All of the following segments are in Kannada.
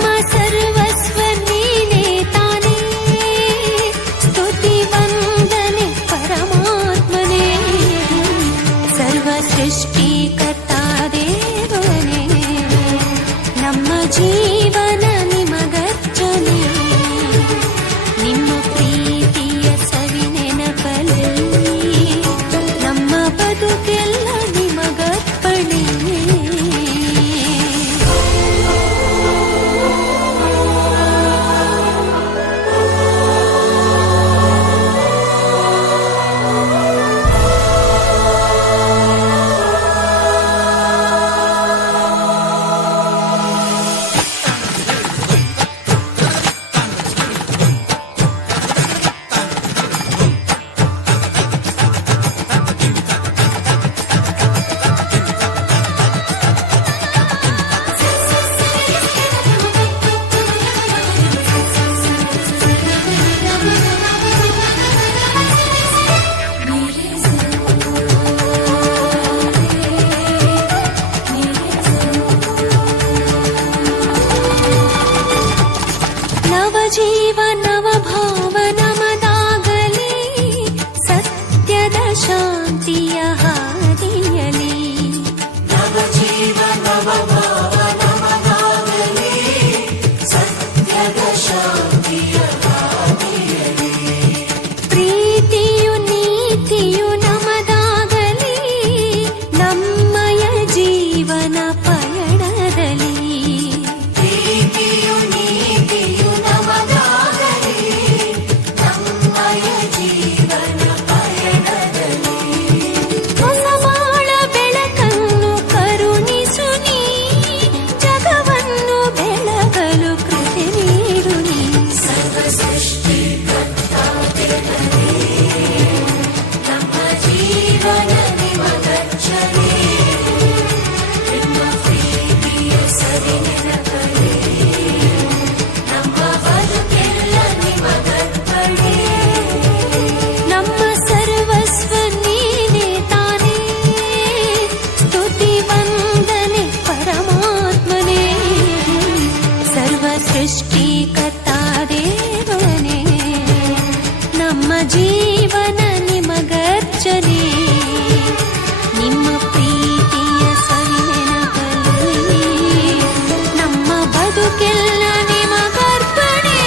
ನಮ್ಮ ಸರ್ವಸ್ವ ನೀನೇ ತಾನೇ, ಸ್ತುತಿ ವಂದನೆ ಪರಮಾತ್ಮನೇ, ಸರ್ವ ಸೃಷ್ಟಿಕರ್ತಾ ದೇವನೇ, ನಮ್ಮ ಜೀವನ ನಿಮಗರ್ಚನೆ, ನಿಮ್ಮ ಪ್ರೀತಿಯ ಸವಿ ನೆನಪಲ್ಲಿ ನಮ್ಮ ಬದುಕೆಲ್ಲ ನಿಮಗರ್ಪಣೆ. ನವಜೀವ ನವಭಾವ ನಮದಾಗಲಿ, ಸತ್ಯದ ಶಾಂತಿಯ ಹಾದಿಯಲಿ. ನವಜೀವ ನವಭಾವ ನಮದಾಗಲಿ, ಸತ್ಯದ ಶಾಂತಿಯ ಹಾದಿಯಲಿ. ಪ್ರೀತಿಯು ನೀತಿಯು ನಮದಾಗಲಿ, ನಮ್ಮಯ ಜೀವನ ಪಯಣದಲ್ಲಿ. ಸೃಷ್ಟಿಕರ್ತಾ ದೇವನೇ, ನಮ್ಮ ಜೀವನ ನಿಮಗರ್ಚನೆ, ನಿಮ್ಮ ಪ್ರೀತಿಯ ಸವಿ ನೆನಪಲ್ಲಿ ನಮ್ಮ ಬದುಕೆಲ್ಲ ನಿಮಗರ್ಪಣೆ.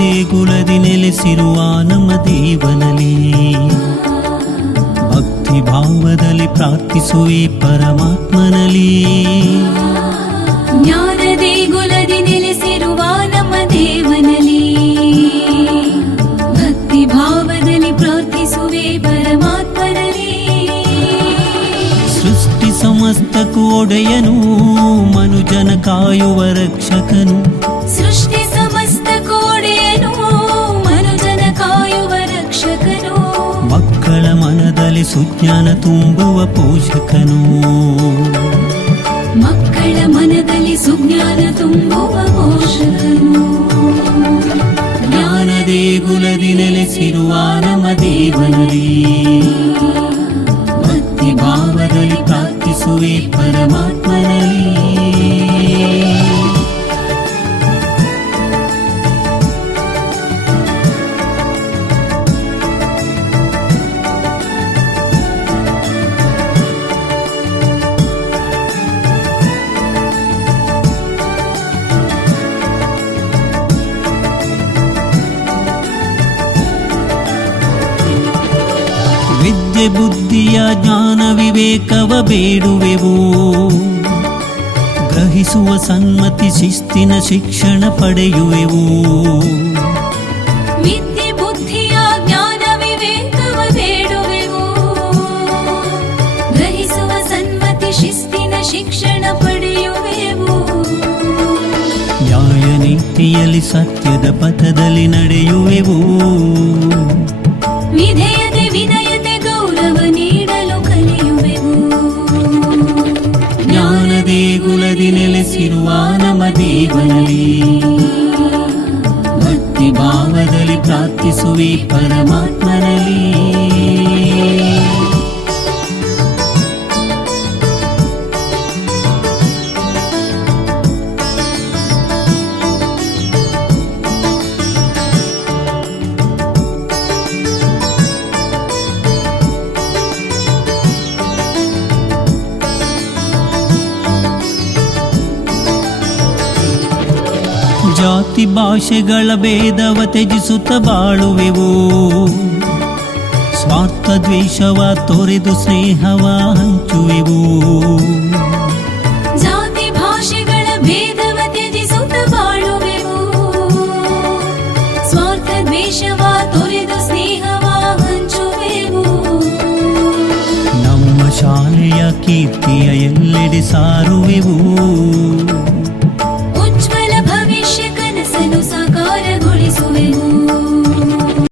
ದೇಗುಲದಿ ನೆಲೆಸಿರುವ ನಮ್ಮ ದೇವನಲ್ಲಿ, ಭಕ್ತಿ ಭಾವದಲ್ಲಿ ಪ್ರಾರ್ಥಿಸುವೆ ಪರಮಾತ್ಮನಲ್ಲಿ. ಜ್ಞಾನ ದೇಗುಲದಿ ನೆಲೆಸಿರುವ ನಮ್ಮ ದೇವನಲ್ಲಿ, ಭಕ್ತಿ ಭಾವದಲ್ಲಿ ಪ್ರಾರ್ಥಿಸುವೆ ಪರಮಾತ್ಮನಲ್ಲಿ. ಸೃಷ್ಟಿ ಸಮಸ್ತಕ್ಕೂ ಒಡೆಯನು, ಮನುಜನ ಕಾಯುವ ರಕ್ಷಕನು. ಸೃಷ್ಟಿ ಸಮಸ್ತಕ್ಕೂ ಒಡೆಯನು, ಮನುಜನ ಕಾಯುವ ರಕ್ಷಕನು. ಮಕ್ಕಳ ಮನದಲ್ಲಿ ಸುಜ್ಞಾನ ತುಂಬುವ ಪೋಷಕನು. ಮಕ್ಕಳ ಮನದಲ್ಲಿ ಸುಜ್ಞಾನ ತುಂಬುವ ಪೋಷಕನು. ಜ್ಞಾನ ದೇಗುಲದಿ ನೆಲೆಸಿರುವ ನಮ್ಮ ದೇವನಲ್ಲಿ, ಭಕ್ತಿ ಭಾವದಲ್ಲಿ ಪ್ರಾರ್ಥಿಸುವೆ ಪರಮಾತ್ಮನಲ್ಲಿ. ವಿದ್ಯೆ ಬುದ್ಧಿಯ ಜ್ಞಾನ ವಿವೇಕವ ಬೇಡುವೆವು, ಗ್ರಹಿಸುವ ಸನ್ಮತಿ ಶಿಸ್ತಿನ ಶಿಕ್ಷಣ ಪಡೆಯುವೆವು. ವಿದ್ಯೆ ಬುದ್ಧಿಯ ಜ್ಞಾನ ವಿವೇಕವ ಬೇಡುವೆವು, ಗ್ರಹಿಸುವ ಸನ್ಮತಿ ಶಿಸ್ತಿನ ಶಿಕ್ಷಣ ಪಡೆಯುವೆವು. ನ್ಯಾಯ ನೀತಿ ಶಾಂತಿಯಲ್ಲಿ ಸತ್ಯದ ಪಥದಲ್ಲಿ ನಡೆಯುವೆವು. ವಿಧೇಯತೆ ವಿನಯತೆ ಗೌರವ ನೀಡಲು ಕಲಿಯುವೆವು. ಜ್ಞಾನ ದೇಗುಲದಿ ನೆಲೆಸಿರುವ ನಮ್ಮ ದೇವನಲ್ಲಿ ಭಕ್ತಿ ಭಾವದಲ್ಲಿ ಪ್ರಾರ್ಥಿಸುವೆ ಪರಮಾತ್ಮನಲ್ಲಿ. ಜಾತಿ ಭಾಷೆಗಳ ಭೇದವ ತ್ಯಜಿಸುತ್ತ ಬಾಳುವೆವು. ಸ್ವಾರ್ಥ ದ್ವೇಷವ ತೊರೆದು ಸ್ನೇಹವ ಹಂಚುವೆವು. ಜಾತಿ ಭಾಷೆಗಳ ಭೇದವ ತ್ಯಜಿಸುತ್ತ ಬಾಳುವೆವು. ಸ್ವಾರ್ಥ ದ್ವೇಷವ ತೊರೆದು ಸ್ನೇಹವ ಹಂಚುವೆವು. ನಮ್ಮ ಶಾಲೆಯ ಕೀರ್ತಿಯ ಎಲ್ಲೆಡೆ ಸಾರುವೆವು.